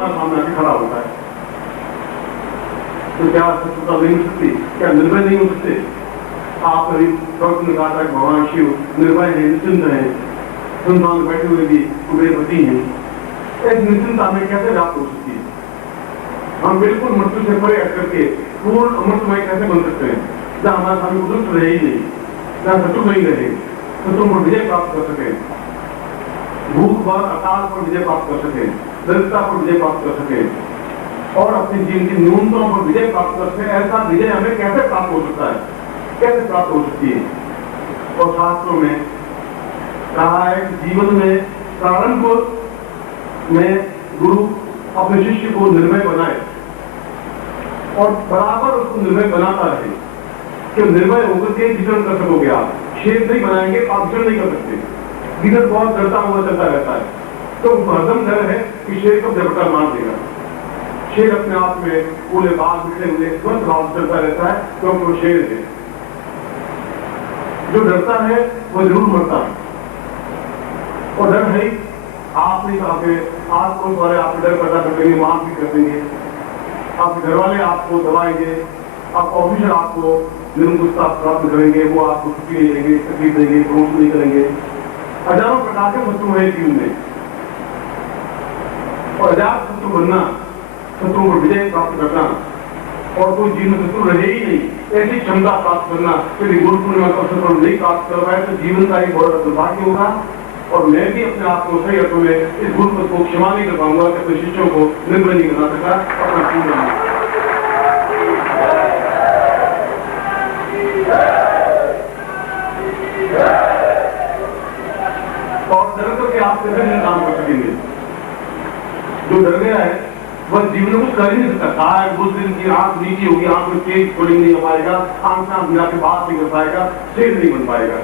सामने आके खड़ा होता है, तो क्या शत्रुता नहीं हो सकती? क्या निर्भय नहीं हो सकते? आप कभी डॉक्टर ने कहा था कि भगवान शिव निर्भय है, निश्चिंत है, संसार में बैठे हुए भी कुबेरपति हैं। इस निश्चिंता में कैसे प्राप्त हो सकती है? हम बिल्कुल मृत्यु से परे हट करके पूर्ण अमृतमय कैसे बन सकते हैं, जहाँ हमारे सामने दुष्ट रहे ही नहीं, जहाँ शत्रु नहीं रहे, शत्रु पर विजय प्राप्त कर सके, भूख पर अकाल पर विजय प्राप्त कर सके, दरिद्रता पर विजय प्राप्त कर सके और अपने जीवन की न्यूनतम पर विजय प्राप्त कर सके। ऐसा विजय हमें कैसे प्राप्त हो सकता है, कैसे प्राप्त हो सकती है? और शास्त्रों में कहा है कि जीवन में प्रारंभ में गुरु अपने शिष्य को निर्भय बनाए और बराबर उसको निर्भय बनाता रहे कि निर्भय होकर के विचरण कर सकोगे। आप शेर नहीं बनाएंगे तो आप विचरण नहीं कर सकते। विचरण बहुत डरता हुआ चलता रहता है, तो हरदम डर है कि शेर कब झपटा मार देगा। शेर अपने आप में पूरे बाल बिखरे हुए स्वस्थ भाव चलता रहता है, क्योंकि वो शेर है। जो डरता है वो जरूर मरता है, और डर है आप नहीं चाहते, आस पड़ोस वाले आपको डर पैदा कर देंगे, मार भी कर देंगे, आपके घर वाले आपको दबाएंगे, आप ऑफिसर आपको निरंकुशता प्राप्त करेंगे, वो आपको छुट्टी नहीं देंगे, तकलीफ देंगे, प्रमोशन नहीं करेंगे। हजारों प्रकार के शत्रु है जीवन में, और अजात शत्रु बनना, शत्रुओं पर विजय प्राप्त करना और कोई जीवन में शत्रु रहे ही नहीं, ऐसी क्षमता प्राप्त करना, यदि गुरु पूर्णिमा का अवसर पर नहीं प्राप्त कर पाए तो जीवन का एक बहुत दुर्भाग्य होगा। और मैं भी अपने आप को सही अर्थों में इस गुरु पद को क्षमा नहीं कर पाऊंगा कि अपने शिष्यों को निर्भय नहीं बना सका अपना पूर्ण। और डर करके आप कैसे नहीं काम कर सकेंगे? जो डर गया है वह जीवन में कुछ कर ही नहीं सकता। उस दिन की आंख नीची होगी, आंख में तेज खोलिंग नहीं हो पाएगा, आंख से आंख मिला के बात नहीं कर पाएगा, शेर नहीं बन पाएगा,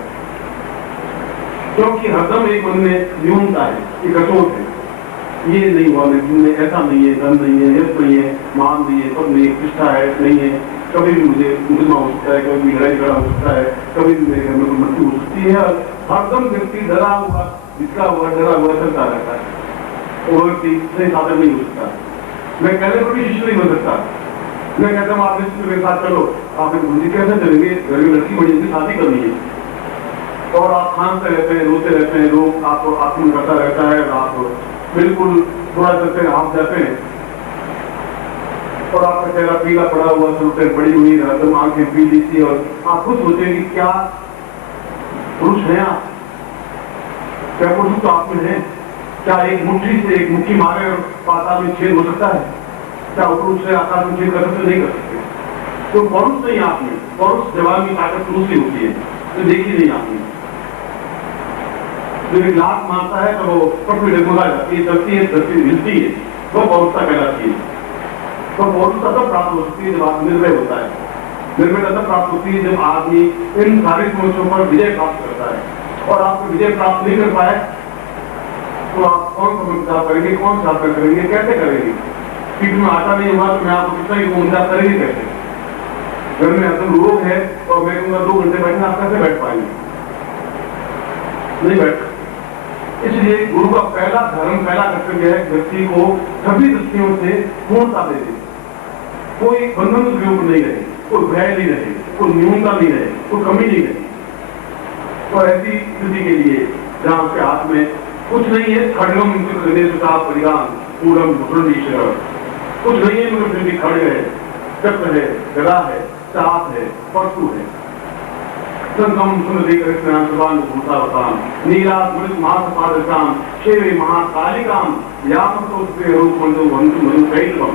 क्योंकि हरदम एक मन में न्यूनता है, एक असोच है। ये नहीं हुआ मेरे जीवन में, ऐसा नहीं है, धन नहीं है, यश नहीं है, मान नहीं है, पद नहीं है, प्रतिष्ठा है, नहीं है, कभी भी मुझे मुकदमा हो सकता है, कभी भी लड़ाई झगड़ा हो सकता है, कभी भी मेरे घर में मृत्यु हो सकती है। हरदम व्यक्ति डरा हुआ, जिसका हुआ डरा हुआ चलता रहता है, वो व्यक्ति सही साधन नहीं हो सकता। मैं कहने पर भी शिष्य नहीं बन सकता। मैं कहता हूँ आप मेरे साथ चलो, आप गुरु जी कैसे चलेंगे? घर में लड़की बड़ी उनकी शादी करनी है और आप खानते रहते हैं, रोते रहते हैं, लोग आपको आत्म करता रहता है, आप बिल्कुल बुरा करते हैं, आप जाते हैं और आपका चेहरा पीला पड़ा हुआ, सुरतें पड़ी हुई, हरदम आंखें पीली सी, और आप खुद सोचेंगे क्या पुरुष हैं आप? क्या पुरुष तो आप में है? क्या एक मुट्ठी से एक मुट्ठी मारे और पाताल में छेद हो सकता है? क्या पुरुष से आकाश में छेद कर सकते? नहीं कर सकते। तो पौरुष नहीं आप में, पौरुष जवान की ताकत पुरुष ही होती है, तो देखी नहीं आपने। जब लात मारता है तो वो पटवी डगमगा जाती है, चलती है, धरती हिलती है, वो पौरुषता कहलाती है। तो पौरुषता तब प्राप्त हो सकती है जब आदमी निर्भय होता है। निर्भयता तब प्राप्त होती है जब आदमी इन सारी समस्याओं पर विजय प्राप्त करता है। और आपको विजय प्राप्त नहीं कर पाए तो आप कौन सा विचार करेंगे, कौन साधना करेंगे, कैसे करेंगे? पीठ में आटा नहीं हुआ तो मैं आपको कितना ही विचार करेंगे कैसे? घर में असल रोग है और मैं कहूँगा 2 घंटे बैठना, आप कैसे बैठ पाएंगे? नहीं बैठ। इसलिए गुरु का पहला धर्म, पहला कर्तव्य है व्यक्ति को सभी दृष्टियों से पूर्णता दे दे। कोई बंधन उपयोग नहीं रहे, कोई भय नहीं रहे, कोई न्यूनता नहीं रहे, कोई कमी नहीं रहे। और ऐसी स्थिति के लिए जहाँ उसके हाथ में कुछ नहीं है, खड़गम परिगान पूरम भूषण, कुछ नहीं है मगर फिर भी खड़े है, चक्र है, गदा है, चाप है, परशु है। संगम सुनदे कृष्ण सुबान भूतावताम नीला मृत महापादकाम शेवे महाकालिकाम यामतोस्ते रूप मंदो वंतु मनु कैलवम।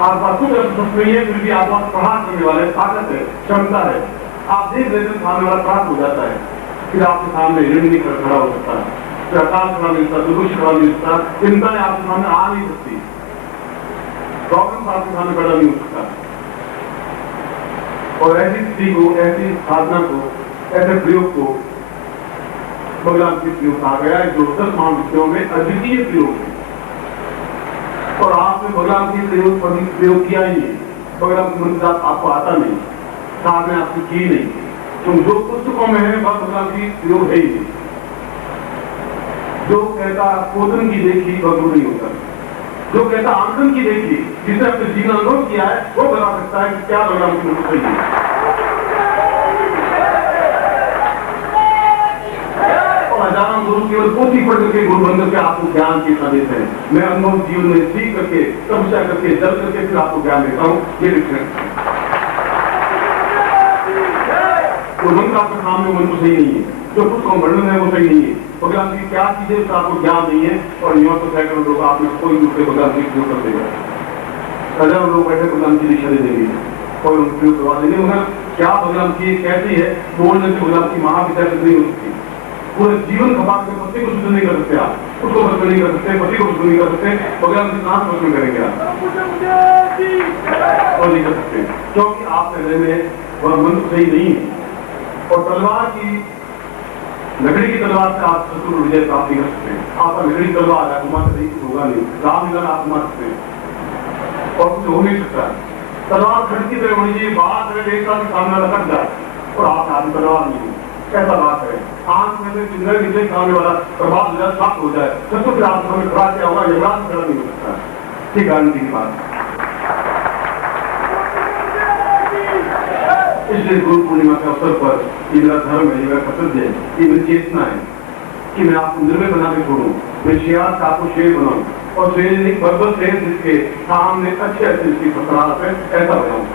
आप बातों का सच नहीं है, फिर भी आप प्रहार करने वाले ताकत है, क्षमता है। आप देख रहे थे सामने वाला प्राप्त हो जाता है, फिर आपके सामने ऋण नहीं खड़ा हो सकता, फिर अकाल खड़ा नहीं सकता, दुर्भिक्ष खड़ा नहीं सकता, चिंताएं आपके सामने आ नहीं सकती, प्रॉब्लम आपके सामने पैदा नहीं हो सकता। और ऐसी स्थिति को, ऐसी साधना को, ऐसे प्रयोग को भगवान की प्रयोग कहा गया है, जो 10 महाविद्याओं में अद्वितीय प्रयोग है। और आपने भगवान की प्रयोग किया ही नहीं, भगवान की मंत्र आपको आता नहीं, साधना आपकी की नहीं, तुम जो पुस्तकों में है वह भगवान की प्रयोग है ही नहीं। जो कहता कोदन की देखी वह गुरु नहीं होता, जो कहता आंकड़न की देखी, जिसने अपने जीवन अनुभव किया है वो बता सकता है कि क्या भगवान की मुझे सही है। और हजारों गुरु केवल पोथी पढ़ करके गुरु बन करके आपको ज्ञान के संदेश है। मैं अनुभव जीवन में सीख करके तपस्या करके जल करके फिर आपको ज्ञान देता हूँ, ये डिफरेंस है। तो मन का आपके सामने मन को सही नहीं है, जो कुछ का वर्णन है वो सही नहीं है। भगवान की क्या चीजें उसका आपको ज्ञान नहीं है, और युवा तो सैकड़ों लोग आपने कोई दूसरे भगवान की उपयोग कर देगा। हजारों लोग बैठे भगवान की दिशा दे देंगे, कोई उपयोग करवा देंगे, मगर क्या भगवान की कैसी है बोलने से भगवान की महाविद्या नहीं हो सकती। पूरे जीवन खपा के पति को शुद्ध नहीं कर सकते आप, उसको भस्म नहीं कर सकते, पति को शुद्ध नहीं कर सकते, भगवान की कहां भस्म करेंगे आप, और नहीं कर सकते, क्योंकि आपके हृदय में वह मन सही नहीं है। और तलवार की लकड़ी की तलवार से आप शत्रु विजय प्राप्त नहीं कर सकते। आपका लकड़ी तलवार है, तुम्हारा सही कुछ होगा नहीं, राम निधन आप मार सकते हैं और कुछ हो नहीं सकता। तलवार खड़की तरह होनी चाहिए, बात अगर एक साथ सामने लटक जाए और आप हाथ तलवार नहीं, कैसा बात है। आंख में से चिंता नीचे सामने वाला प्रभाव हो जाए, साफ हो जाए, शत्रु फिर आप सामने खड़ा क्या होगा, यमराज खड़ा नहीं हो सकता। ठीक गारंटी की बात। इसलिए गुरु पूर्णिमा के अवसर पर ये मेरा धर्म है, ये मेरा कर्तव्य है, ये मेरी चेतना है कि मैं आपको निर्भय बना के छोड़ूं, मैं शेर से आपको शेर बनाऊं, और शेर एक बरबस शेर जिसके सामने अच्छे अच्छे इसकी फसराहट है, ऐसा बनाऊं।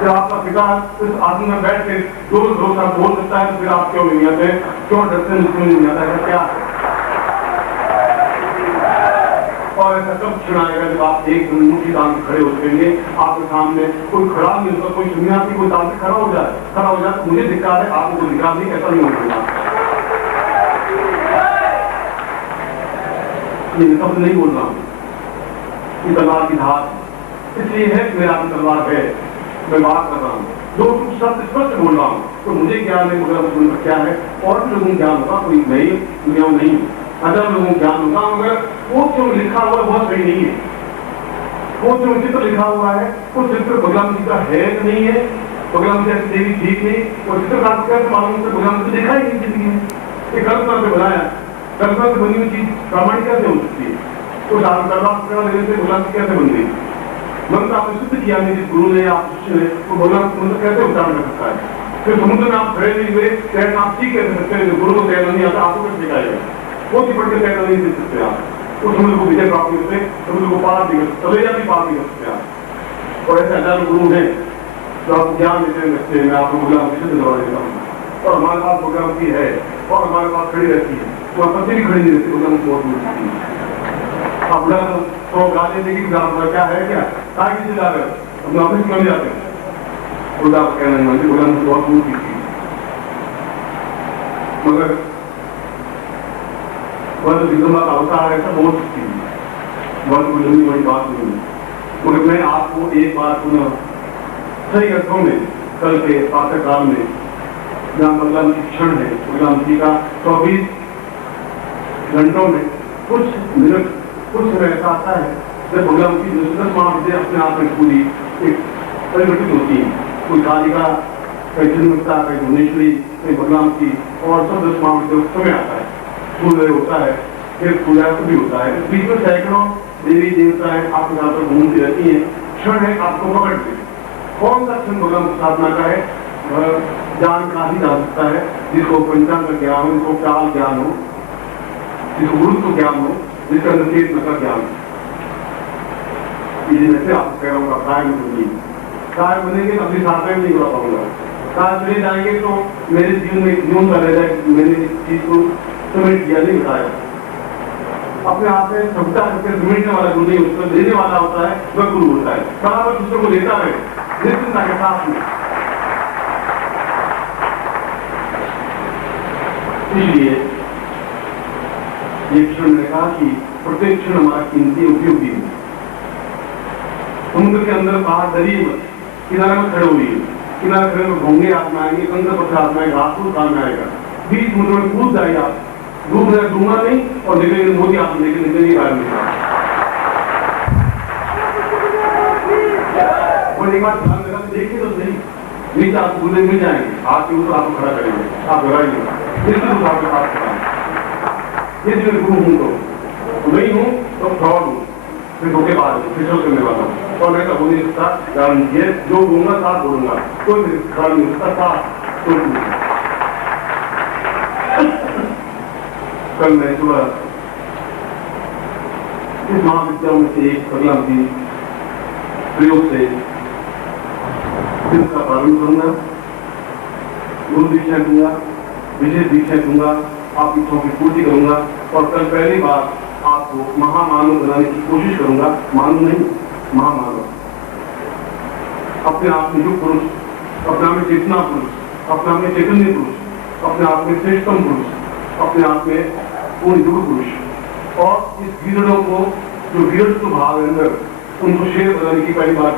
जब आपका पिता इस आसन में बैठ के दो साथ बोल सकता है तो फिर आप क्यों नहीं आते, क्यों डरते नहीं आता है, क्या है? और ऐसा कब क्षण आएगा जब आप एक मुट्ठी दान खड़े हो सकेंगे, आपके सामने कोई खड़ा नहीं होगा, कोई सन्यासी कोई दान से खड़ा हो जाए तो मुझे दिखा है, आपको दिखा नहीं, ऐसा नहीं होगा। ये शब्द नहीं बोल रहा हूँ, ये तलवार की धार इसलिए है कि मेरा आपकी तलवार है, मैं बात कर रहा हूँ, जो कुछ शब्द स्पष्ट बोल रहा हूँ, तो मुझे ज्ञान है मगर क्या है, और भी लोगों को ज्ञान होगा, कोई नई दुनिया में नहीं, हजार लोगों को ज्ञान होगा, मगर वो जो लिखा हुआ है बहुत सही नहीं है। वो जो चित्र लिखा हुआ है वो चित्र भगवान जी का है कि नहीं है, भगवान जी ऐसी देवी ठीक नहीं, वो चित्रकार को कैसे मालूम से भगवान को देखा ही नहीं जिंदगी में, ये कल्पना से बनाया, कल्पना से बनी हुई चीज प्रामाणिक कैसे हो सकती है, तो कल्पना लेने से भगवान की कैसे बन गई। मंत्र आपने सिद्ध किया नहीं, जिस गुरु ने आप शिष्य ने, तो भगवान को मंत्र कैसे उच्चारण कर सकता है। फिर समुद्र में आप खड़े नहीं हुए, तैरना आप सीख कैसे सकते हैं, गुरु को तैरना नहीं आता, आपको कैसे सिखाएगा, वो भी पढ़ के तैरना नहीं सीख सकते आप, उस समुद्र को विजय प्राप्त कर सकते, समुद्र को पार नहीं कर सकते, तलैया भी पार नहीं कर सकते आप। और ऐसे हजारों गुरु हैं जो आपको ज्ञान देते रहते हैं, मैं आपको भगवान की सिद्ध करवा देता हूँ, और हमारे पास भगवान की है, और हमारे पास खड़ी रहती है, तो पति भी खड़ी नहीं रहती, भगवान को बहुत दूर सकती है। आप तो गा लेते कि क्या है, क्या काय किसी जा रहे हो, अपने ऑफिस क्यों नहीं जाते, खुदा कहना नहीं मानते, भगवान को बहुत दूर दिखती है। मगर वह तो विक्रम का अवतार ऐसा बोल सकती है, वह कोई लंबी बड़ी बात नहीं है। मगर मैं आपको एक बात पुनः सही अर्थों में कल के पाठक काल में जहाँ भगवान की क्षण है, भगवान जी का 24 घंटों में कुछ मिनट कुछ समय ऐसा आता है जब भगवान की 10 महाविद्या अपने आप में पूरी एक परिवर्तित होती है। कोई कालिका, कोई जन्मता, कोई भुवनेश्वरी, कोई भगवान की, और सब 10 महाविद्या समय आता है, सूर्य होता है, फिर पूजा भी होता है, बीच में सैकड़ों देवी देवताएं आपके यहाँ पर घूमती रहती हैं। क्षण है आपको पकड़ दे, कौन सा क्षण भगवान की साधना का है, जान का ही जा सकता है, जिसको पंचांग का ज्ञान हो, जिसको काल ज्ञान हो, जिसको गुरु को ज्ञान हो, जिसका निषेध का ज्ञान। वैसे आपको कह रहा हूँ काय बनेंगे अपनी साधना नहीं कर पाऊंगा, काय चले जाएंगे तो मेरे जीवन में जीवन का रह जाए, मैंने इस चीज को समझ किया नहीं बताया। अपने आप में क्षमता करके समझने वाला गुरु नहीं, उसको देने वाला होता है, वह गुरु होता है। बराबर दूसरों को लेता है निश्चिंता के साथ में। इसलिए ये क्षण ने कहा कि प्रत्येक क्षण हमारा कीमती उपयोगी है। समुद्र के अंदर बाहर डरिए मत, किनारे में खड़े होइए, किनारे खड़े में घोंगे आत्मा आएंगे, कंकर पत्थर आत्मा आएगा, घास काम में आएगा, बीच समुद्र में कूद जाएगा, आप डूबना नहीं और निकलेंगे मोदी आप निकलेंगे बाहर निकल। और एक बार ध्यान लगा देखिए तो सही, नीचे आपको बुलंद मिल जाएंगे, आपके ऊपर आपको खड़ा करेंगे, आप घबराइए। निश्चित भाव के पास यदि मैं गुरु हूं तो नहीं हूं तो फ्रॉड हूं, फिर धोखेबाज हूं, फिर करने वाला हूं, और मैं हो नहीं सकता। कारण ये जो बोलूंगा साथ बोलूंगा, कोई कारण नहीं सकता साथ। कल मैं सुबह इस महाविद्यालय में से एक अगला भी प्रयोग से इसका प्रारंभ करूंगा, गुरु दीक्षा दूंगा, विशेष दीक्षा दूंगा, आपकी इच्छाओं की पूर्ति करूंगा, और कल पहली बार आपको महामानव बनाने की कोशिश करूंगा। मानव नहीं, महामानव, अपने आप में युग पुरुष, अपने आप में चेतना पुरुष, अपने आप में चैतन्य पुरुष, अपने आप में श्रेष्ठतम पुरुष, अपने आप में पूर्ण युग पुरुष। और इस गीदड़ों को जो गीदड़ भाव है अंदर, उनको शेर बनाने की पहली बार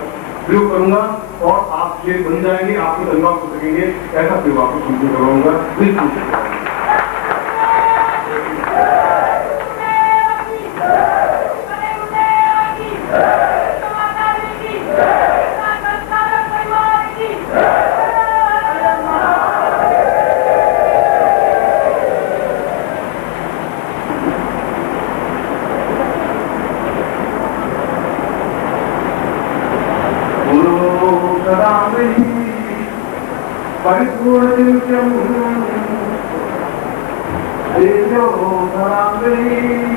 प्रयोग करूंगा, और आप शेर बन जाएंगे, आपके अनुभव कर सकेंगे। ऐसा प्रयोग आपको समझ करवाऊंगा। परिपूर्णं देवो धरामि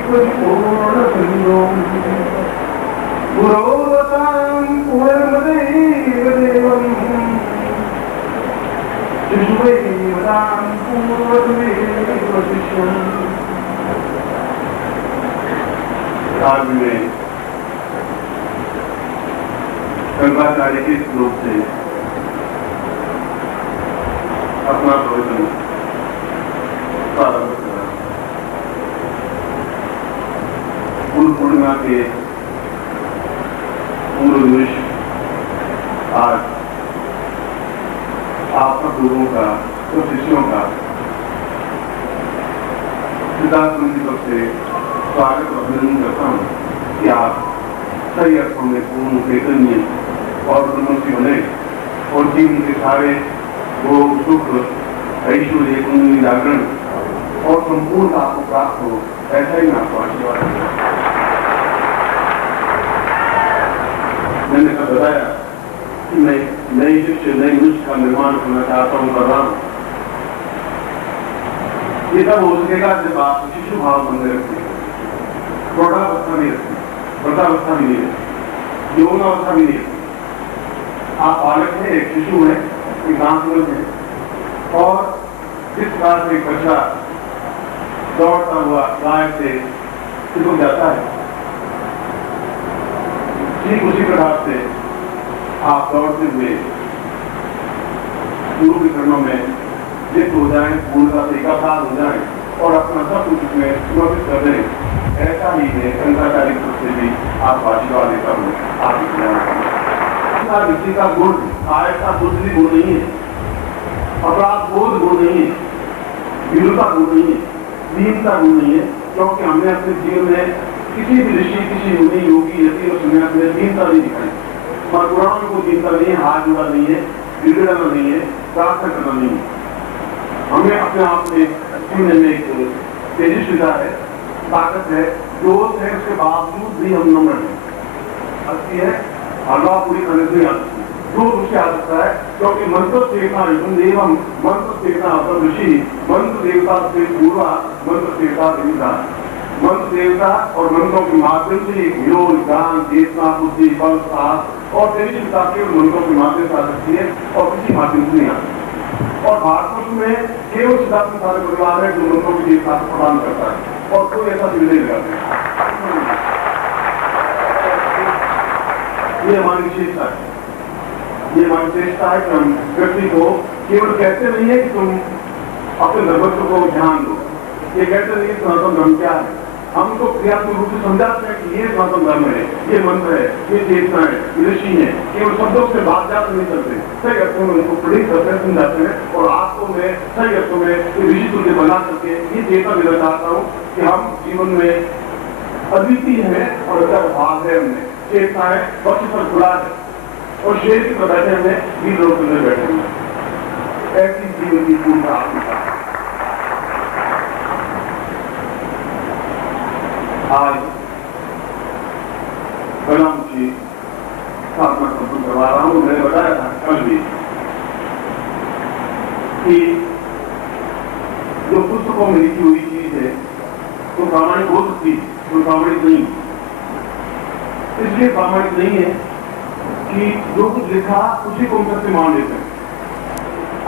परिपूर्णं गुरोवतां पूर्णदेव देवं शिशुवैवतां पूर्णदेव शिष्यम्। आज में शंकराचार्य के श्लोक से अपना प्रवचन प्रारंभ करा। गुरु पूर्णिमा के पूर्व दिवस आज आप सब लोगों का, सब शिष्यों का सिद्धार्थ की तरफ से स्वागत और अभिनंदन करता हूँ कि आप सही अर्थों में पूर्ण चैतन्य और ब्रह्मसी बने, और जीवन के सारे वो सुख, ऐश्वर्य, जागरण और संपूर्ण आपको प्राप्त हो, ऐसा ही मैं आपको आशीर्वाद दूंगा। मैंने कब बताया कि मैं नई शिष्य, नई मनुष्य का निर्माण करना चाहता हूं, कर रहा हूं। ये तब हो सकेगा जब आप शिशु भाव बंदे रखते, प्रौढ़ावस्था नहीं रखते, वृद्धावस्था भी नहीं रखते, यौवनावस्था भी नहीं रखते। आप बालक हैं, एक शिशु है, एक नामूल है, और जिस प्रकार से एक बच्चा दौड़ता हुआ गाय से चिपक जाता है, ठीक उसी प्रकार से आप दौड़ते हुए गुरु के चरणों में लिप्त हो जाएं, पूर्णता से एकाकार हो जाएं, और अपना सब कुछ उसमें समर्पित कर दें। ऐसा ही है शंकराचार्य की तरफ से भी आपको आशीर्वाद देता हूँ। आप व्यक्ति का गुण आयता दूसरी गुण नहीं है, अपराध बोध गुण नहीं है, विरुता गुण नहीं है, दीनता गुण नहीं है, क्योंकि हमने अपने जीवन में किसी भी ऋषि, किसी मुनि, योगी, यति और सन्यासी में दीनता नहीं दिखाई। और पुराणों को दीनता नहीं है, हाथ जोड़ा नहीं है, बिगड़ना नहीं है, प्रार्थना करना नहीं है। हमें अपने आप में जीवन में एक तेजस्विता है, ताकत है, जोश है, उसके बावजूद भी हम नम्र हैं। अच्छी है, हलवा पूरी करने से आती है, जो उससे आ सकता है, क्योंकि मंत्र देवता एवं मंत्र देवता ऋषि, मंत्र देवता से पूर्वा मंत्र देवता देवता, मंत्र देवता और मंत्रों के माध्यम से योग, ज्ञान, चेतना, बुद्धि, बल, साहस और तेजस्विता केवल मंत्रों के माध्यम से आ सकती है, और किसी माध्यम से नहीं आती। और भारतवर्ष में केवल सिद्धार्थ सारे परिवार है जो मंत्रों की चेतना प्रदान करता है, और कोई ऐसा नहीं लगाते। ये हमारी विशेषता है, ये हमारी विशेषता है कि हम व्यक्ति को केवल कहते नहीं है कि तुम अपने धर्मत्व को ध्यान दो, ये कहते नहीं कि सनातन धर्म क्या है, हमको क्रियात्मक रूप से समझाते हैं कि ये सनातन धर्म है, ये मंत्र है, ये चेतना है, ये ऋषि है। केवल शब्दों से बात जात नहीं करते, सही अर्थों में उनको प्रेरित करते हैं, समझाते हैं, और आपको मैं सही अर्थों में ऋषि तुल्य बना करके ये चेतना देना चाहता हूँ कि हम जीवन में अद्वितीय है और अच्छा भाव है, हमने चेतना है, पक्ष पर खुला है, और शेर की पर बैठे हुए वीर लोग बैठे हुए, ऐसी जीवन की पूर्णता आपके साथ। आज गुलाम की स्थापना संपूर्ण करवा रहा हूँ। मैंने बताया था कल भी कि जो पुस्तकों में लिखी हुई चीज है तो प्रामाणिक हो सकती है, तो प्रामाणिक नहीं। इसलिए प्रामाणिक नहीं है कि जो कुछ लिखा उसी को हम सत्य मान लेते हैं।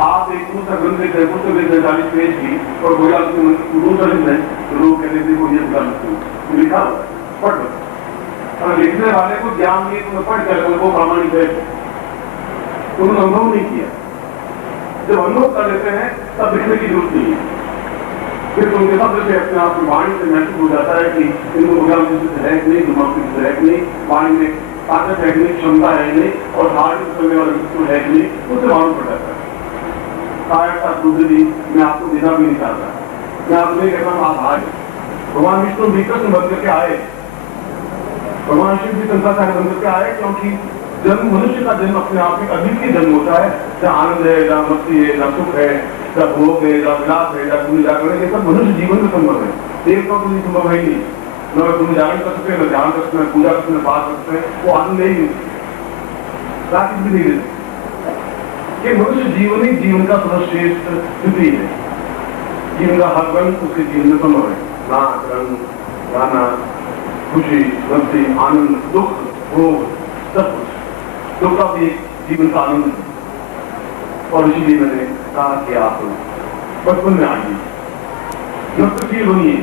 आप एक दूसरा ग्रंथ लिख रहे पुस्तक लिख रहे 40 पेज की और बोला दूसरा लिख रहे तो लोग कहते थे को ये बुला लिखा पढ़ लो। और लिखने वाले को ज्ञान नहीं तो पढ़ कर वो प्रामाणिक है, उन्होंने अनुभव नहीं किया। जब अनुभव कर लेते हैं तब लिखने की जरूरत नहीं है। फिर उनके शब्द से अपने आप वाणी से महसूस हो जाता है कि इनको भगवान है कि नहीं, दिमाग की है कि नहीं, वाणी में ताकत है कि नहीं, क्षमता है कि नहीं, और हार्ट करने वाला बिल्कुल है कि नहीं, उससे मालूम पड़ जाता है। दूसरी मैं आपको देना भी नहीं चाहता, मैं आपको नहीं कहता हूँ आप आए। भगवान विष्णु भी कृष्ण बन करके आए, भगवान शिव भी शंकराचार्य बन करके आए, क्योंकि जन्म मनुष्य का जन्म अपने आप में अद्वितीय जन्म होता है। जहाँ आनंद है, जहाँ मस्ती है, जहाँ सुख है, जहाँ भोग है, जहाँ विलास है, जहाँ पुण्य जागरण, ये सब मनुष्य जीवन में संभव है। देवताओं को नहीं संभव है ही नहीं। न पुण्य जागरण कर सकते हैं, न ध्यान कर सकते हैं, पूजा कर सकते हैं, पाठ कर सकते हैं, वो आनंद ही नहीं, रात भी नहीं देते। ये मनुष्य जीवन ही जीवन का सर्वश्रेष्ठ स्थिति है। जीवन का हर रंग उसके जीवन में संभव है। नाच, रंग, गाना, खुशी, मस्ती, आनंद, दुख, भोग, सब कुछ। दुख का भी जीवन का आनंद है। और इसीलिए मैंने कहा कि आप बचपन में आइए, नृत्यशील बनिए,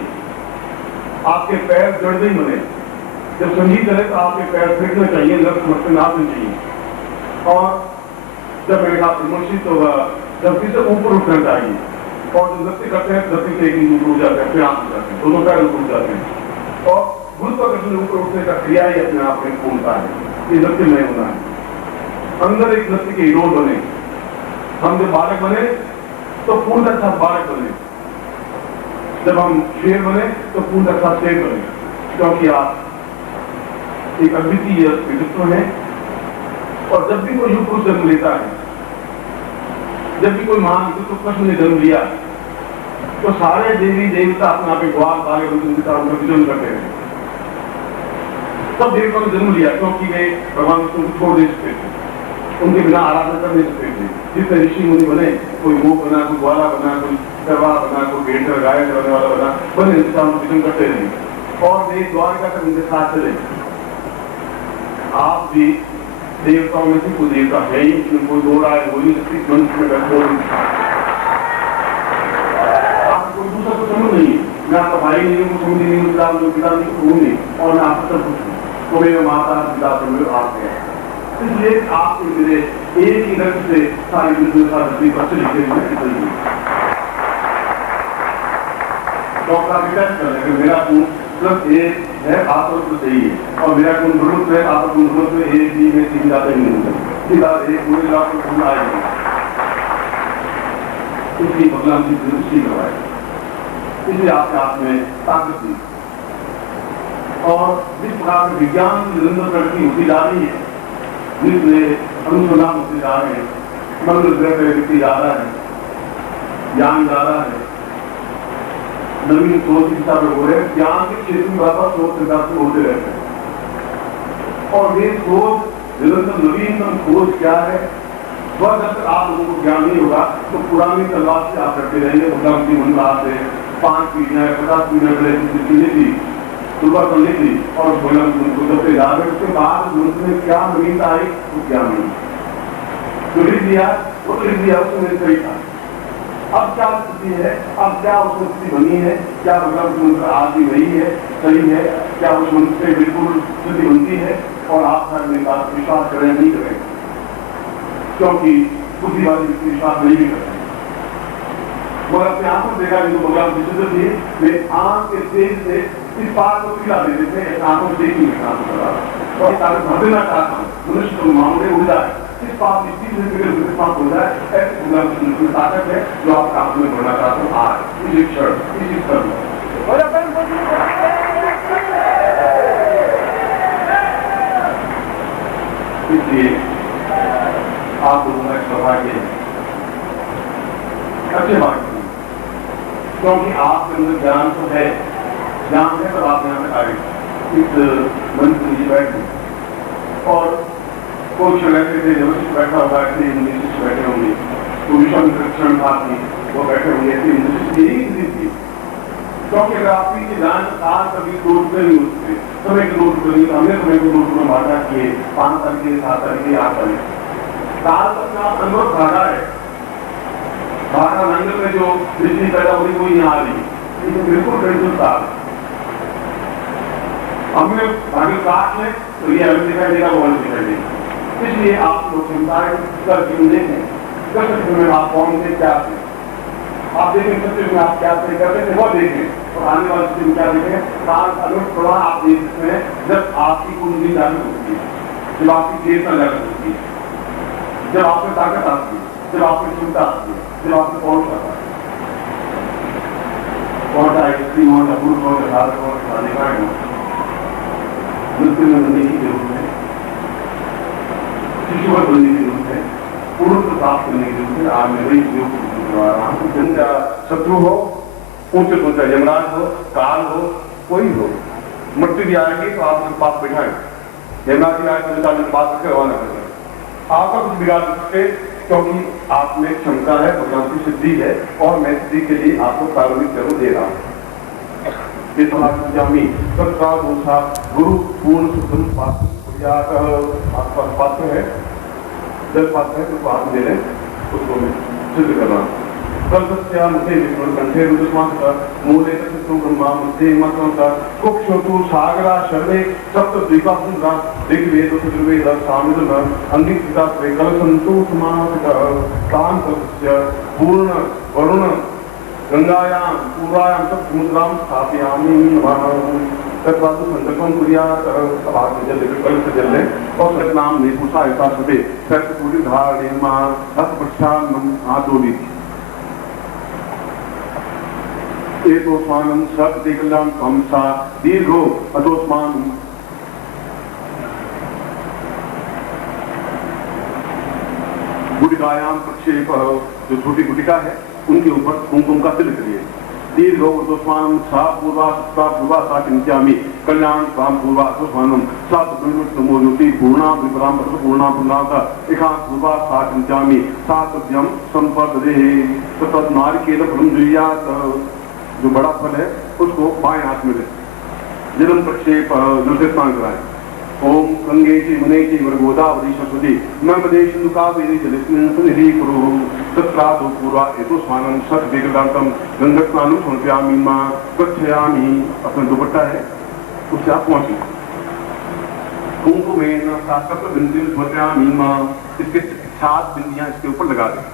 आपके पैर जड़ नहीं बने। जब संगीत है तो आपके पैर फेंकना चाहिए, नृत्य मत नाचना चाहिए। और जब मैंने कहा प्रमोशित होगा, धरती से ऊपर उठना चाहिए। और जो नृत्य करते हैं धरती से एक ऊपर उठ जाते हैं, फिर आप उठ जाते हैं, दोनों पैर ऊपर उठ जाते हैं। और गुरुत्वाकर्षण ऊपर उठने का क्रिया ही अपने आप में पूर्णता है। ये नृत्य में होना है। अंदर एक नृत्य के हीरो बने। हम जब बालक बने तो पूर्ण अच्छा बालक बने, जब हम शेर बने तो पूर्ण अच्छा शेर बने, क्योंकि आप एक अद्वितीय व्यक्तित्व है। और जब भी कोई युग पुरुष जन्म लेता है, जब भी कोई महान व्यक्तित्व कृष्ण ने जन्म लिया, तो सारे देवी देवता अपने आप ग्वाल काले उनका विजन करते हैं। सब देवताओं ने जन्म लिया क्योंकि वे भगवान विष्णु को छोड़ दे सकते थे, उनके बिना आराधना कर नहीं सकते थे। जितने ऋषि मुनि बने, कोई मोह बना, कोई ग्वाला बना, कोई करवा बना, कोई भेड़ गाय चलाने वाला बना, बने इंतजार विजन करते रहे और वे द्वारका तक उनके साथ चले। आप भी देवताओं में से कोई देवता है ही, इसमें कोई दो राय हो नहीं सकती, मंत्र में बैठो आप कोई दूसरा को समझ नहीं। मैं आपका भाई नहीं हूँ, समझ नहीं हूँ, पिता नहीं हूँ, और मैं आपसे सब कुछ हूँ। तो मेरे माता पिता समझ आप हैं, इसलिए आप मेरे एक ही रंग से सारी दुनिया का धरती पर लिखे हुए डॉक्टर विकास कर रहे मेरा खून प्लस एक है, आप तो सही है, और मेरा गुण जरूरत है, आप गुण जरूरत में एक ही में तीन जाते ही नहीं, सीधा एक पूरे लाख में गुण आएगी। इसलिए भगवान की दृष्टि करवाए, इसलिए आपके हाथ में ताकत दी। और जिस प्रकार से विज्ञान की निरंतर प्रगति होती जा रही है, जिसमें अनुसंधान होते जा रहे हैं, मंगल ग्रह पर व्यक्ति जा रहा है, ज्ञान जा रहा है, नवीन सोच की दिशा में हो रहे हैं, ज्ञान के क्षेत्र में वापस सोच विकास होते रहते हैं। और ये सोच निरंतर नवीनतम खोज क्या है, वह जब तक आप लोगों को ज्ञान नहीं होगा तो पुरानी तलवार से आप करते रहेंगे। भगवान की मन बात है 5 पीढ़ियां 50 पीढ़ियां पहले थी, सुबह कर ली थी और भगवान उनको सबसे याद है। उसके बाद में क्या नवीनता आई वो क्या नहीं, जो लिख दिया वो लिख दिया, उसमें सही था। अब क्या स्थिति है, अब क्या उस स्थिति बनी है, क्या भगवान की मंत्र आज भी वही है, सही है, क्या उस मंत्र से बिल्कुल स्थिति बनती है। और आप हर बात विश्वास करें नहीं करें, क्योंकि बुद्धिवादी विश्वास नहीं भी करते। मगर अपने आंखों से देखा जिनको भगवान की शुद्ध थी, वे आंख के तेज से इस बात को पिला देते थे, आंखों से देखी और भर देना चाहता हूँ मनुष्य को मामले उड़ जाए, इस बात इस चीज से हो जाए, ऐसे भगवान की ताकत है जो आप काम में बढ़ना चाहते हो आज इसी क्षण इसी स्तर में। इसलिए आप लोगों का सौभाग्य है, अच्छे बात, क्योंकि आपके अंदर ज्ञान तो है, जहाँ है तब आप यहाँ पे आए इस मंच में नीचे बैठे और कोई क्षण ऐसे थे वशिष्ठ बैठा हुआ ऐसे वशिष्ठ बैठे होंगे, तो विश्वामित्र क्षण था वो बैठे होंगे ऐसे वशिष्ठ यही स्थिति थी। क्योंकि अगर आप पीछे जान साल कभी 2 रुपये नहीं उठते, समय के 2 रुपये नहीं, हमने समय को 2 रुपये बांटा किए 5 साल के 7 साल के 8 साल साल तक का अनुभव भागा है। भागा नंगल में जो बिजली पैदा हुई वो यहाँ आ रही, लेकिन बिल्कुल 150 साल हमने भागे काट लें तो ये अलग दिखाई देगा, वो अलग दिखाई देगा। इसलिए आप लोग संसार का जीवन देखें, सत्य में आप कौन थे क्या थे, आप देखें सत्य में आप क्या थे करते थे वो देखें, और आने वाले दिन क्या देखें। काल अगर थोड़ा आप देख सकते हैं जब आपकी कुंडली जागृत होती है, जब आपकी चेतना जागृत होती है, जब आप में ताकत आती है, जब आप में क्षमता आती है, जब आप में पहुंच आता है। कौन सा स्त्री हो या पुरुष हो या भारत हो या अधिकार हो, मृत्यु में बनने की जरूरत है, शिशुवत बनने की जरूरत है, पूर्ण प्राप्त करने की जरूरत है। आज मैं वही उपयोग जनता शत्रु हो, ऊंचे ऊंचा यमराज हो, काल हो, कोई हो, मृत्यु भी आएगी तो आप उसके पास बैठाएं। यमराज की आए तो विचार बात करके रवाना कर आपका कुछ बिगाड़ सकते, क्योंकि आप में क्षमता है, भगवान की सिद्धि है, और मैं सिद्धि के लिए आपको प्रारंभिक जरूर दे रहा हूं। ये समाजामी सत्ता भूषा गुरु पूर्ण शुद्धम आपका पात्र है, जल पात्र है, उसको हाथ दे रहे उसको मैं सिद्ध कर रहा हूँ। कल्पस्या मुझे विष्णु कंठे रुद्रमांस मूले तत्व ब्रह्मा मुझे मतंसा कुक्षोतु सागरा शर्वे सप्त द्वीपा सुंदरा ऋग्वेद चतुर्वेद सामवेद अंगिता स्वे कलसंतु समासिता तान कल्पस्य पूर्ण वरुण गंगायां पूरायां सब समुद्रां स्थापयामि नमः। तत्वादु संकल्पं कुर्यात् आग में जल कल से जल ले और सतनाम ने पूछा ऐसा सुबे सत पूरी धारणेन मा हत प्रक्षालनं आदोली एतोस्मानं सत्तिकलं कंसा दीर्घो अतोस्मान गुटिकायां प्रक्षेप जो छोटी गुटिका है उनके ऊपर कुमकुम का तिलक करिए। दीर्घो अतोस्मानं सा पूर्वा सत्ता पूर्वा सा चिंत्यामि कल्याण स्वाम पूर्वा अतोस्मानं सा तमोज्योति पूर्णा विपराम पूर्णा पूर्णाता एकांत पूर्वा सा चिंत्यामि सा सत्यम संपदे तत् नारिकेल फलं जुयात् जो बड़ा फल है उसको बाएं हाथ में ले जलम प्रक्षेप जल स्नान कराए। ओम गंगे जी मुने जी गोदावरी सरस्वती नर्मदे सिंधु कावेरी जलेस्मिन् निधि कुरु तत्रादो पूर्वा एतोस्मानं सत विगदांतम गंगा स्नानं समर्पयामि मा गच्छयामि। अपना दुपट्टा है उससे आप पहुंचे कुंकुमेन सात बिंदु समर्पयामि मा इसके 7 बिंदियां इसके ऊपर लगा दें।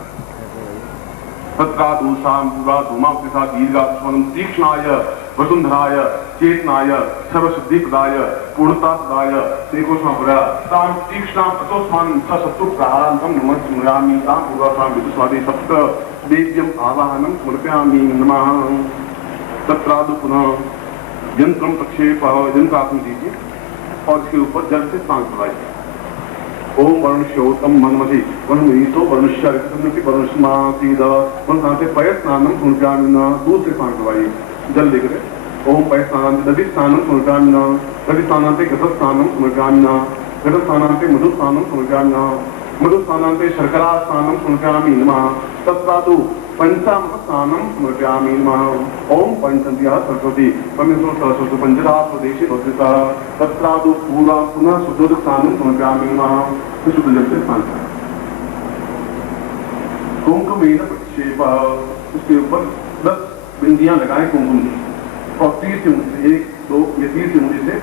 तत्रादो साम पूर्वा धूमा के साथ दीर्घास्वनं तीक्ष्णाय वसुंधराय चेतनाय सर्वसिद्धिप्रदाय पूर्णताप्रदाय श्रीकृष्णपुरा तां तीक्ष्णां अतोस्मानं सशत्रु प्रहारान्तं नमः स्मरामि तां पूर्वासां विदुस्वादे सप्त देव्यम् आवाहनं समर्पयामि नमः। तत्रादु पुनः यंत्रं प्रक्षेप यंत्र आपने दीजिए और इसके ऊपर जल से स्नान करवाइए। ओम वर्णश्योतम मनमति वर्णमीतो वर्णश्यति वर्णस्मासीद वर्णसांते पय स्नानं समर्पयामि न दूसरे स्नान करवाइए जल लेकर। ओम पय स्नानांते नदी स्नानं समर्पयामि न नदी स्नानांते घट स्नानं समर्पयामि न घट स्नानांते मधु स्नानं समर्पयामि न मधु स्नानांते शर्करा स्नानं समर्पयामि नमः। तत्रादु पंचामृत स्नानं समर्पयामि नमः। ओम पंचन्द्रियः सरस्वती परमेश्वर सरस्वती पंचधा स्वदेशी भद्रता तत्रादु पूरा पुनः शुद्ध स्नानं समर्पयामि नमः। शुद्ध जल से स्नान करें। कुंकुमेन प्रक्षेप उसके ऊपर 10 बिंदियां लगाएं कुंकुम की और 30 उंगली से 1 2 ये 30 उंगली से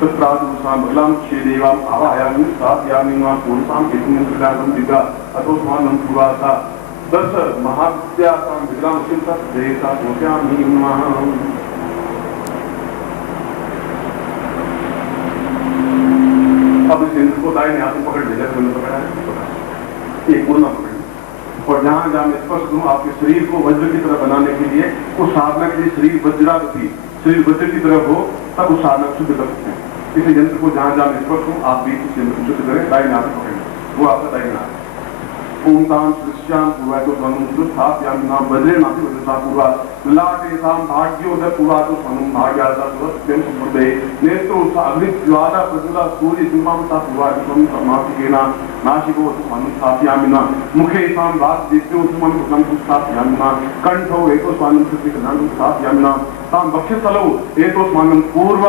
तत्रादु बगलां क्षेदेवाम् आवाहयामि स्थापयामि मा पूर्णसां केतुमन्त्रगानं दिव्या अतोस्मानं पूर्वासा 10 महाविद्यासां विग्रहां चिंता देसा समर्पयामि नमः। अब इस यंत्र को दाहिने हाथ में पकड़ लीजिए, मैंने पकड़ा है एक पूर्ण पकड़ और जहां जहां स्पष्ट दूं आपके शरीर को वज्र की तरह बनाने के लिए उस साधना के लिए शरीर वज्रावती शरीर वज्र की तरह हो तब उस साधना शुद्ध कर सकते हैं। इस यंत्र को जहां जहां स्पष्ट हूं आप भी इस यंत्र को शुद्ध करें, दाहिने हाथ में पकड़ें वो आपका दाहिना हाथ। ओम तां श्याम पूर्वा तो स्थापयामि नाम वज्रे नाथि वज्रसा पूर्वा लाटेषां भाग्योदय पुरातोस्मनं भाग्यादा सुरस्त्यं समुदये नेत्रो अग्निज्वाला प्रज्वला सूर्यसीमां सा पुरातोस्मनं समापिकेन नाशिको स्मनं स्थापयामि न मुखेषां राजदीप्यो स्मनं कृतं स्थापयामि न कण्ठौ एतोस्मानं कृतिकनं स्थापयामि न तां वक्षस्थलौ एतोस्मानं पूर्व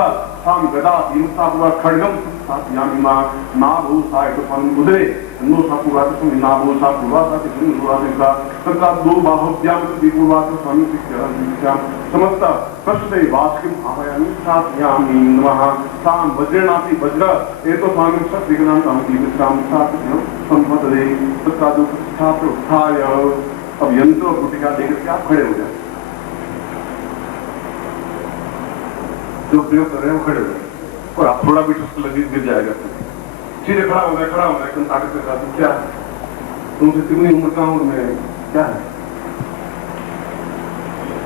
तां गदा भीमसा पुरा खड्गं स्थापयामि न नाभौ सा एतोस्मानं उदरे नो सा पुरातोस्मनं नाभौ सा पुरातोस्मनं पुरातोस्मनं तथा दो बाहुभ्यां पूर्वातोस्मनं शिष्यां समस्त प्रस्तुते वास्किं आवायामि स्थापयामि नमः तां वज्रनाथि वज्र एतोस्मानं सत्विघ्नां तां जीवितां स्थापयामि संपदे तथा दो प्रतिष्ठाप्य उत्थाय। अब यंत्र और गुटिका लेकर के आप खड़े हो जाए, जो प्रयोग कर रहे हैं वो खड़े हो जाए और आप थोड़ा भी ठुस लगी गिर जाएगा। सीधे खड़ा हो गया एकदम ताकत के साथ। क्या तुमसे कितनी उम्र का हूं मैं, क्या है?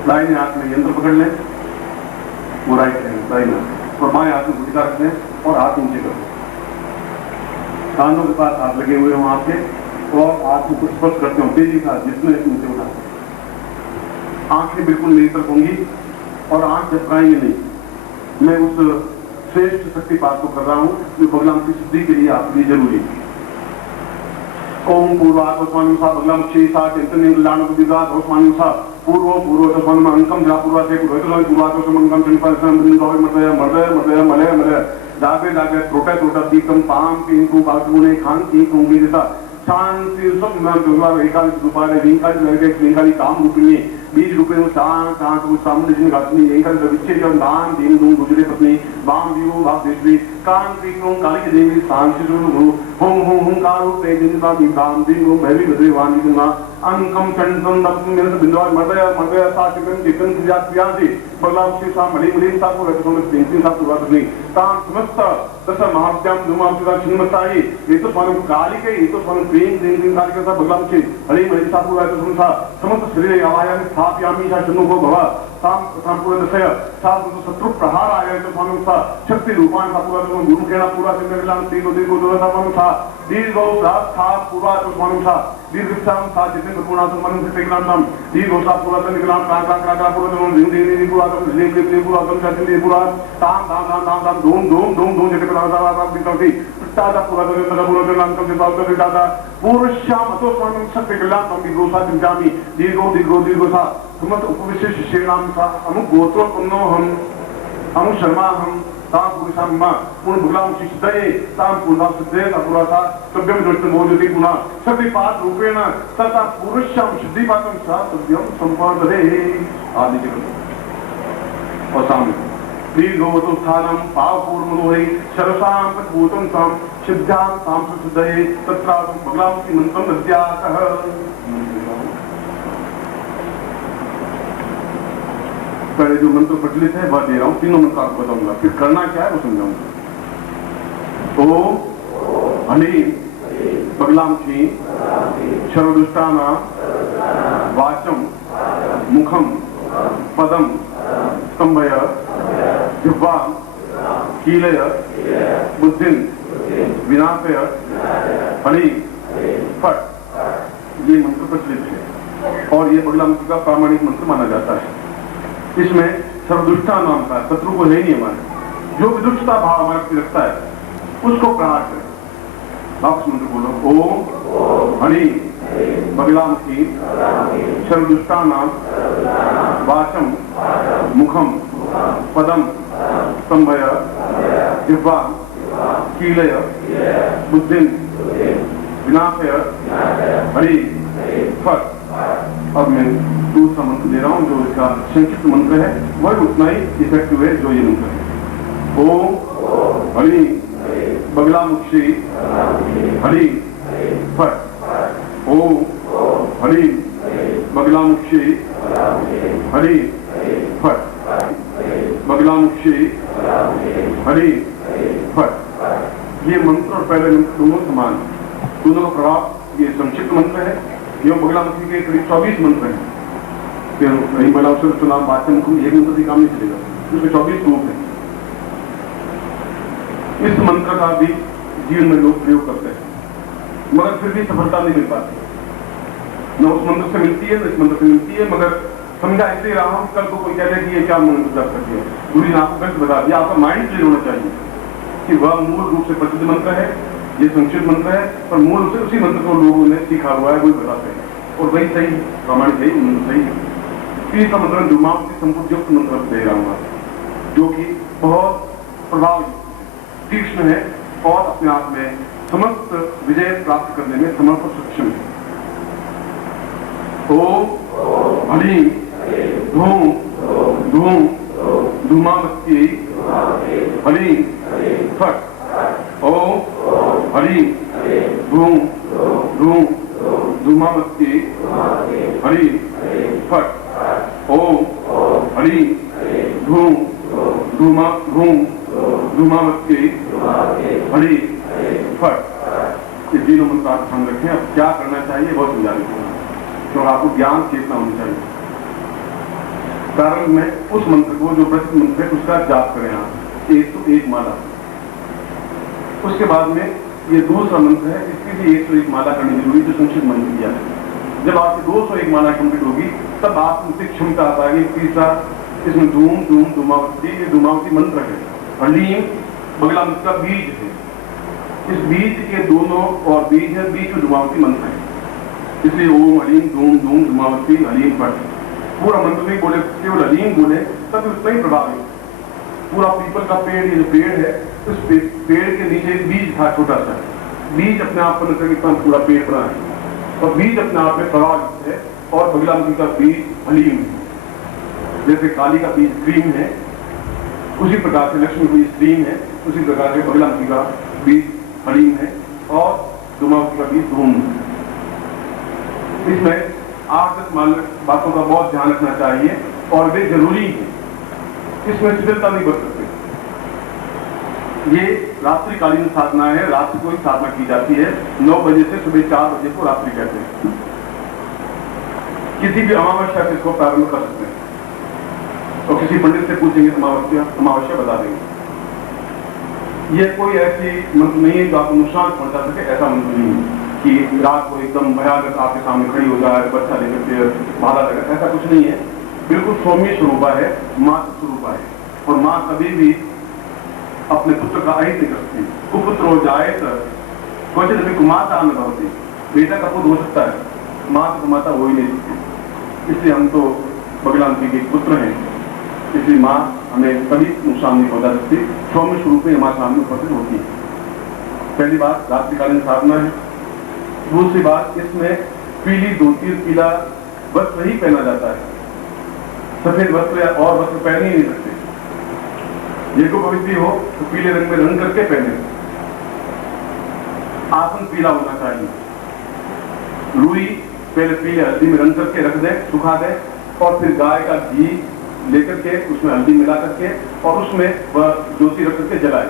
दाहिने हाथ में यंत्र पकड़ लें, वो राइट है दाहिना, और बाएं हाथ में गुटिका रख दें और हाथ नीचे करो। कानों के पास हाथ लगे हुए हों आपके और हाथ को कुछ स्पर्श करते हो तेजी के साथ, जिसमें नीचे उठा। आंखें बिल्कुल नहीं तक होंगी और आंख झपकाएंगे नहीं। मैं उस श्रेष्ठ शक्तिपात को कर रहा हूं जो बगलाम की सिद्धि के लिए आपके लिए जरूरी है। ओम पूर्वात्मानुसा बगलाम शेषा चिंतन लाणुदिगा भौस्मानुसा पूर्व पूर्वतस्मन अंकम जा पूर्वा से पूर्वतल पूर्वातस्मन चिंपन मर्दय मर्दय मर्दय मलय मलय जागे जागे छोटा छोटा दीकम पाम किंकु बागुने खान की कुंगीता शांति सब में एकादश रूपाले लिंगाली काम रूपिणी बीज रूपे में शांत सामने जिन घातनी एंकल विच्छे जब दान दीन दूं गुजरे पत्नी बाम विवो भाव देशवी कान की क्रों काली के देवी शांति सुनु हों हों हों कारो ते दिन बा दाम दीन गो भैवी बदरे वाणी दुना अंकम चंदन दत्तम मेरे बिंदुआ मर्दया मर्दया साचिकन चिकन क्रियात क्रियासी बगलाम श्री सा मली मली सा को रखतो में तीन सा पूरा करनी ताम समस्त तथा महात्याम दुमाम का छिन्नताई ये तो स्वामी काली के ये तो स्वामी प्रेम दिन काली के सा बगलाम के हरि मली सा पूरा तो सा समस्त शरीर आवायामि स्थापयामि सा शनु को भव ताम संपूर्ण सात शत्रु प्रहार आया तो स्वामी सा शक्ति रूपान सा पूरा तो गुरु केना पूरा से बगलाम तीन दीर्घ दो सा दीर्घ रात था पूरा तो स्वामी सा दीर्घाम सा जितने पूर्ण तो मन से टेकलाम दीर्घ सा पूरा तो निकलाम का पूरा तो दिन दिन पूरा तो ले पूरा तो जाते पूरा ताम ताम ताम ताम ताम धूम धूम धूम धूम जैसे पूरा सा दिखती दादा पूरा तो नाम का बात कर दादा पूर्वश्याम तो स्वामी शक्ति कल्याण हम भी गोसा दिजामी दीर्घो सा समस्त उपविशेष श्रीराम सा अमुक गोत्रो पुन्नो हम शर्मा हम ताम पुरुषाम मां पूर्ण भुगलाम शिष्टये ताम पूर्णा सिद्धे पूरा सा सभ्यम दृष्ट मोजति पुनः शक्तिपात रूपेण तथा पुरुषाम सिद्धिपातम सा सभ्यम संपादने आदि जगत और सामने दीर्घवतु स्थानम पावपूर्वमनोहरि शरसां भूतं ताम सिद्धां ताम सिद्धये तत्र बगलाम की मंत्रम दद्यातः। पहले जो मंत्र प्रचलित है वह दे रहा हूं, तीनों मंत्र आपको बताऊंगा, फिर करना क्या है वो समझाऊंगा। ओम हलीम बगलाम की शरदुष्टाना वाचम मुखम पदम स्तंभय जिह्वा कीलय बुद्धिं विनाशय हरि फट, ये मंत्र प्रचलित है और ये बगलाम का प्रामाणिक मंत्र माना जाता है। इसमें सर्वदुष्टा नाम का शत्रु को नहीं हमारे, जो भी दुष्टता भाव हमारे रखता है उसको प्रहार करें। आप मंत्र बोलो ओम हरि बगलाम की सर्वदुष्टा नाम वाचम मुखम पदम स्तंभय जिह्वा कीलय बुद्धिं विनाशय हरि फट। अब मैं दूसरा मंत्र दे रहा हूं जो इसका संक्षिप्त मंत्र है, वह उतना ही इफेक्टिव है जो ये मंत्र है। ओम हरि बगलामुखी हरि फट। ओम हरि बगलामुखी हरि फट। बगलामुखी हरि फट। ये मंत्र और पहले मंत्र दोनों समान, दोनों का प्रभाव, ये संक्षिप्त मंत्र है। ये बगलामुखी के करीब 24 मंत्र हैं। फिर बगलामुखी तो नाम बात मुख एक मंत्र से काम नहीं चलेगा, उसके 24 रूप है। इस मंत्र का भी जीवन में लोग प्रयोग करते हैं, मगर फिर भी सफलता नहीं मिल पाती। न उस मंत्र से मिलती है न इस मंत्र से मिलती है, मगर समझा इसलिए रहा हूं, कल को कोई कह दे कि ये क्या मंत्र जाप करती है, गुरु जी ने आपको गलत बता दिया। आपका माइंड क्लियर होना चाहिए कि वह मूल रूप से प्रसिद्ध मंत्र है, ये संक्षिप्त मंत्र है, पर मूल रूप से उसी मंत्र को लोगों ने सीखा हुआ है, वही बताते हैं और वही सही है, प्रमाणित है, मंत्र सही है। तीसरा मंत्र दुर्मावती संपूर्ण युक्त मंत्र दे रहा हूँ, जो कि बहुत प्रभावयुक्त है, तीक्ष्ण है और अपने आप में समस्त विजय प्राप्त करने में समर्थ और सक्षम है। ओम हलीम धूम धूम धूमावती हलीम फट। ओम हलीम धूम धूम धूमावती हलीम फट। ओम हलीम धूम धूमा धूम धूमावती हलीम फट। ये तीनों मंत्र आप ध्यान रखें। अब क्या करना चाहिए बहुत समझा देता हूं, क्योंकि आपको ज्ञान चेतना होनी चाहिए। प्रारंभ में उस मंत्र को जो प्रसिद्ध मंत्र है उसका जाप करें आप 101 माला। उसके बाद में ये दूसरा मंत्र है, इसकी भी 101 माला करनी जरूरी, जो संक्षिप्त मंत्र किया है। जब आपकी 201 माला कंप्लीट होगी तब आप उनसे क्षमता आ पाएगी। तीसरा इसमें धूम धूम धूमावती, ये धूमावती मंत्र है, हलीम बगला मंत्र का बीज है। इस बीज के दोनों और बीज है, बीज में धूमावती मंत्र है, इसलिए ओम हलीम धूम धूम धूमावती हलीम फट। पूरा मंत्र नहीं बोले, केवल हलीम बोले तब उतना ही प्रभाव है। पूरा पीपल का पेड़, ये जो पेड़ है, उस पेड़ के नीचे एक बीज था, छोटा सा बीज, अपने आप पर इतना पूरा पेड़ बना है और बीज अपने आप में प्रभाव है। और बगलामुखी का बीज हलीम है, जैसे काली का बीज क्रीम है, उसी प्रकार से लक्ष्मी का बीज क्रीम है, उसी प्रकार से बगलामुखी का बीज हलीम है और धूमावती का बीज धूम है। इसमें 8-10 बातों का बहुत ध्यान रखना चाहिए और वे जरूरी है, इसमें शिथिलता नहीं बरत सकते। ये रात्रिकालीन साधना है, रात्रि को ही साधना की जाती है, 9 बजे से सुबह 4 बजे को रात्रि कहते हैं। किसी भी अमावस्या से इसको प्रारंभ कर सकते हैं और किसी पंडित से पूछेंगे अमावस्या बता देंगे। यह कोई ऐसी मंत्र नहीं है जो आपको नुकसान पहुंचा सके, ऐसा मंत्र नहीं है कि रात को एकदम भयानक आपके सामने खड़ी हो जाए, बच्चा लेकर के भाला लगा, ऐसा कुछ नहीं है। बिल्कुल सौम्य स्वरूपा है, मातृ स्वरूपा है और माँ कभी भी अपने पुत्र का अहित नहीं करती। कुपुत्र हो जाए तो क्वचित भी कुमाता न भवती, बेटा का पुत्र हो सकता है, माँ तो माता हो ही नहीं सकती। इसलिए हम तो बगलामुखी के पुत्र हैं, इसलिए माँ हमें कभी नुकसान नहीं पहुंचा सकती। सौम्य स्वरूप में हमारे सामने उपस्थित होती है। पहली बात रात्रिकालीन साधना है। दूसरी बात, इसमें पीली धोती पीला वस्त्र ही पहना जाता है, सफेद वस्त्र या और वस्त्र पहन ही नहीं सकते। ये को पवित्र हो तो पीले रंग में रंग करके पहने। आसन पीला होना चाहिए। रुई पहले पीले हल्दी में रंग करके रख दे, सुखा दे और फिर गाय का घी लेकर के उसमें हल्दी मिला करके और उसमें वह ज्योति रख करके जलाए।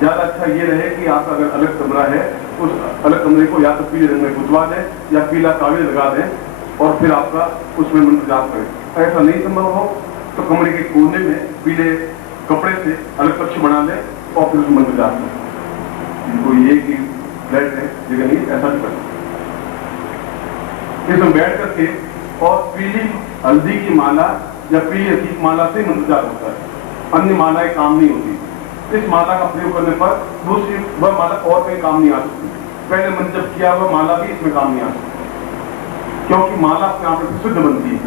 ज्यादा अच्छा ये रहे कि आपका अगर अलग कमरा है, उस अलग कमरे को या तो पीले रंग में गुथवा दें या पीला कागज लगा दें और फिर आपका उसमें मंत्र जाप करें। ऐसा नहीं संभव हो तो कमरे के कोने में पीले कपड़े से अलग कक्ष बना दें और फिर उसमें मंत्र जाप करें। कोई एक ही फ्लैट है जगह नहीं, ऐसा नहीं करना। इसमें बैठ करके और पीली हल्दी की माला या पीली हल्दी की माला से मंत्र जाप होता है, अन्य मालाएं काम नहीं होती। इस माला का प्रयोग करने पर दूसरी वह माला और कहीं काम नहीं आ सकती। पहले मंत्र जब किया वह माला भी इसमें काम नहीं आ सकती, क्योंकि माला अपने आप में शुद्ध बनती है,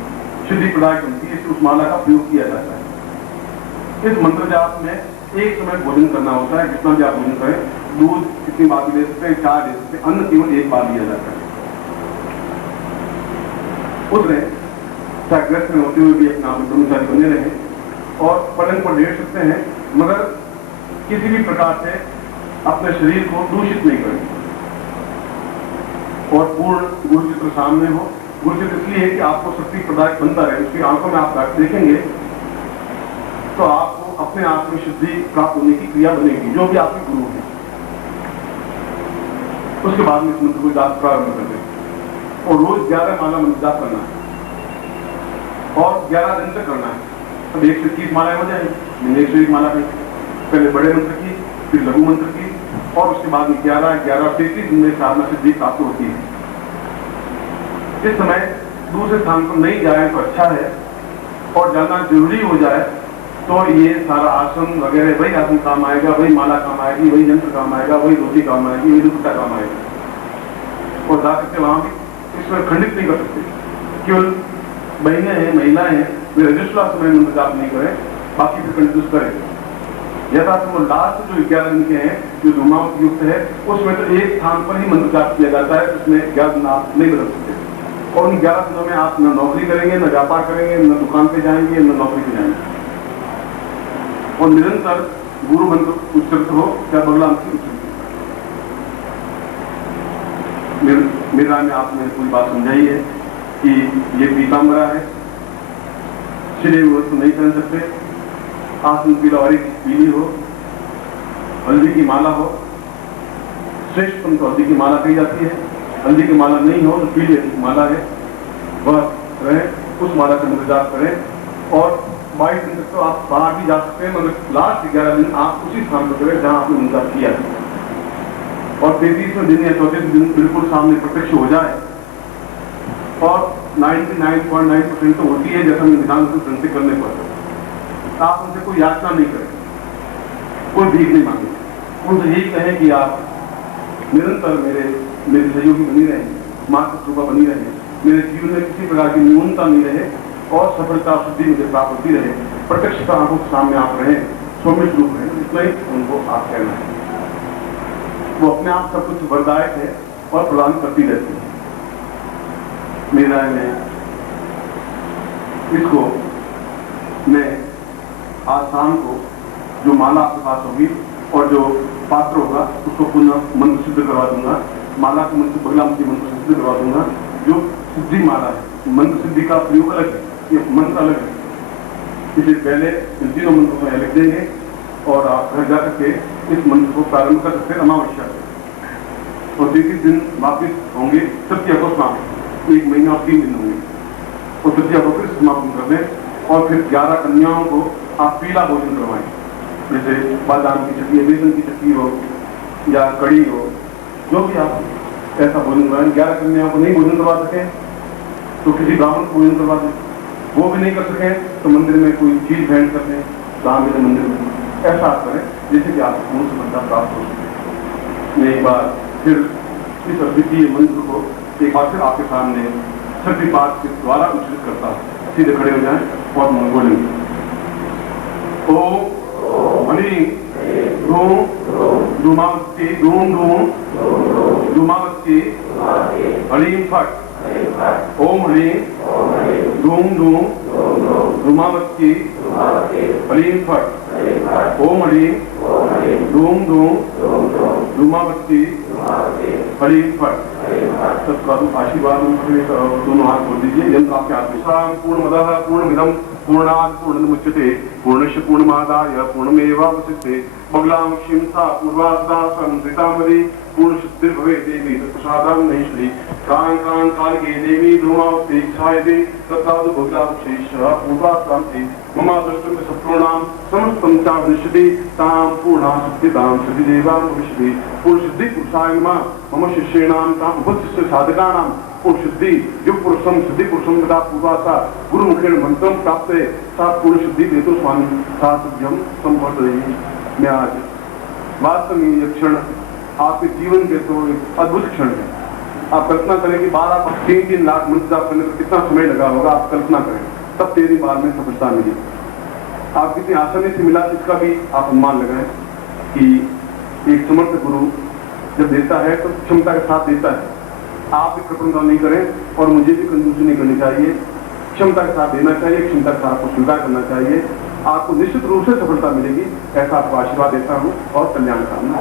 शुद्धि प्रदायक बनती है, इसलिए उस माला का प्रयोग किया जाता है। इस मंत्र जाप में एक समय भोजन करना होता है, जितना भी आप भोजन करें, दूध कितनी बार भी ले सकते हैं, चाय ले सकते हैं, अन्न केवल एक बार लिया जाता है। उसमें ग्रस्त में होते हुए भी अपने आप में ब्रह्मचारी बने रहे और पलंग पर लेट सकते हैं, मगर किसी भी प्रकार से अपने शरीर को दूषित नहीं करें और पूर्ण गुरु चित्र सामने हो। गुरु चित्र इसलिए है कि आपको शक्ति प्रदायक बनता रहे, उसकी आंखों में आप देखेंगे तो आपको अपने आप में शुद्धि प्राप्त होने की क्रिया बनेगी, जो भी आपके गुरु है। उसके बाद में इस मंत्र को जाप प्रारंभ कर दें और रोज 11 माला मंत्र जाप करना है और 11 दिन तक करना है। अब 121 मालाएं हो जाएंगी, 101 माला की पहले बड़े मंत्र की, फिर लघु मंत्र की और उसके बाद में 11 33 दिन में साधना सिद्धि प्राप्त होती है। इस समय दूसरे स्थान पर नहीं जाए तो अच्छा है, और जाना जरूरी हो जाए तो ये सारा आसन वगैरह वही आसन काम आएगा, वही माला काम आएगी, वही यंत्र काम आएगा, वही धोती काम आएगी, वही दुपट्टा काम आएगा। और जा सकते वहां भी इसमें खंडित नहीं कर सकते। केवल बहनें हैं, महिलाएं हैं, वे रजस्वला समय मंत्र जाप नहीं करें, बाकी फिर कंटिन्यूस करें। यथार्थ वो लास्ट जो 11 दिन के हैं, जो धूमावत युक्त है, उसमें तो एक स्थान पर ही मंत्र जाप किया जाता है, उसमें 11 दिन आप नहीं बदल सकते। और उन 11 दिनों में आप न नौकरी करेंगे, न व्यापार करेंगे, न दुकान पे जाएंगे, न नौकरी पे जाएंगे। और निरंतर गुरु मंत्र उच्चरित हो, क्या बगला की उच्चरित। मेरा में आपने कोई बात समझाई है कि ये पीताम्बरा है, छिले हुए वस्तु नहीं पहन सकते, आसन पीला और पीली हो, हल्दी की माला हो, श्रेष्ठ पंथ हल्दी की माला कही जाती है। हल्दी की माला नहीं हो तो पीली माला है, वह रहे, उस माला से मंत्र जाप करें। और 22 दिन तक तो आप बाहर भी जा सकते हैं, मगर लास्ट 11 दिन आप उसी स्थान पर करें जहां आपने मंत्र किया है। और 33वें दिन या 34वें दिन बिल्कुल सामने प्रत्यक्ष हो जाए, और 99.9% तो होती है, जैसा मैं विधान से करने पर आप उनसे कोई याचना नहीं करें, कोई भीख नहीं मांगे, उनसे यही कहें कि आप निरंतर मेरे सहयोगी बनी रहे, मात्र कृपा बनी रहे, मेरे जीवन में किसी प्रकार की न्यूनता नहीं रहे, और सफलता शुद्धि मुझे प्राप्त होती रहे, प्रत्यक्षता आंखों के सामने आप रहें, सौम्य रूप रहें, इतना ही उनको आप कहना है। वो अपने आप सब कुछ वरदायक है और प्रदान करती रहती है। मेरा में इसको मैं आज शाम को जो माला आपके पास होगी और जो पात्र होगा उसको पुनः मंत्र सिद्ध करवा दूंगा। माला के मंत्र बगला की मंत्र सिद्ध करवा दूंगा। जो सिद्धि माला है, मंत्र सिद्धि का प्रयोग अलग है, ये मंत्र अलग है। इसलिए पहले इन तीनों मंत्रों को लिख देंगे और आप घर जा करके इस मंत्र को प्रारंभ कर सकते हैं अमावस्या से। और 33 दिन वापिस होंगे, तृतीया को समाप्त, 1 महीना और 3 दिन होंगे, और तृतीया को फिर समापन कर दें। और फिर 11 कन्याओं को आप पीला भोजन करवाएं, जैसे बादाम की चटनी, बेसन की चटनी हो या कड़ी हो, जो भी आप ऐसा भोजन करवाएं। 11 कन्याओं को नहीं भोजन करवा सके तो किसी ब्राह्मण को भोजन करवा दें, वो भी नहीं कर सके तो मंदिर में कोई चीज भेंट कर दें, दान दें मंदिर में। ऐसा आप करें जिससे कि आपको पूर्ण सफलता प्राप्त हो सके। मैं एक बार फिर इस अद्वितीय मंत्र को एक बार फिर आपके सामने सभी पाठ के द्वारा उच्चरित करता हूँ। सीधे खड़े हो जाएं और बोलेंगे। ओ हनी धूम धूमावती धूम धूम धूमावती हलीम फट। ओम हलीम धूम धूम धूमावती हलीम फट। ओम हलीम धूम धूम धूमावती हलीम फट। आशीर्वाद दोनों हाथ खोल दीजिए। यंत्र आपके हाथ में। पूर्णमदः पूर्णमिदं पूर्णात् पूर्णमुच्यते पूर्णस्य पूर्णमादाय पूर्णमेवावशिष्यते। बगलां क्षीं सा पूर्वार्धा संहृतामदि पूर्णशुद्धिर्भवे देवी तत्प्रसादां नैश्री। कां कां कालके देवी धूमावती छायते तत्रादु बगलाक्षेषः पूर्वार्धां मम दृष्टं शत्रूणां समस्तं च विनश्यति तां पूर्णां सिद्धिदां सिद्धिदेवां भविष्यति। पूर्णसिद्धि पुरुषाय नमः। मम शिष्याणां ताम् उपशिष्य साधकानां पूर्णसिद्धि युग पुरुषं सिद्धि पुरुषं तथा पूर्वासा गुरुमुखेन मंत्रं प्राप्त सा पूर्णसिद्धि देतो स्वामी सा सिद्ध्यं संवर्धयति। मैं आज वास्तव में ये क्षण आपके जीवन के तो एक अद्भुत क्षण है। आप कल्पना करें कि 3 लाख मंत्र जाप करने में कितना समय लगा होगा। आप कल्पना करें, तब 13 बार में सफलता मिली। आप कितनी आसानी से मिला, इसका भी आप अनुमान लगाएं कि एक समर्थ गुरु जब देता है तो क्षमता के साथ देता है। आप भी कृपणता नहीं करें और मुझे भी कंजूसी नहीं करनी चाहिए। क्षमता के साथ देना चाहिए, क्षमता के साथ आपको स्वीकार करना चाहिए। आपको निश्चित रूप से सफलता मिलेगी, ऐसा आपको आशीर्वाद देता हूँ और कल्याण कामना।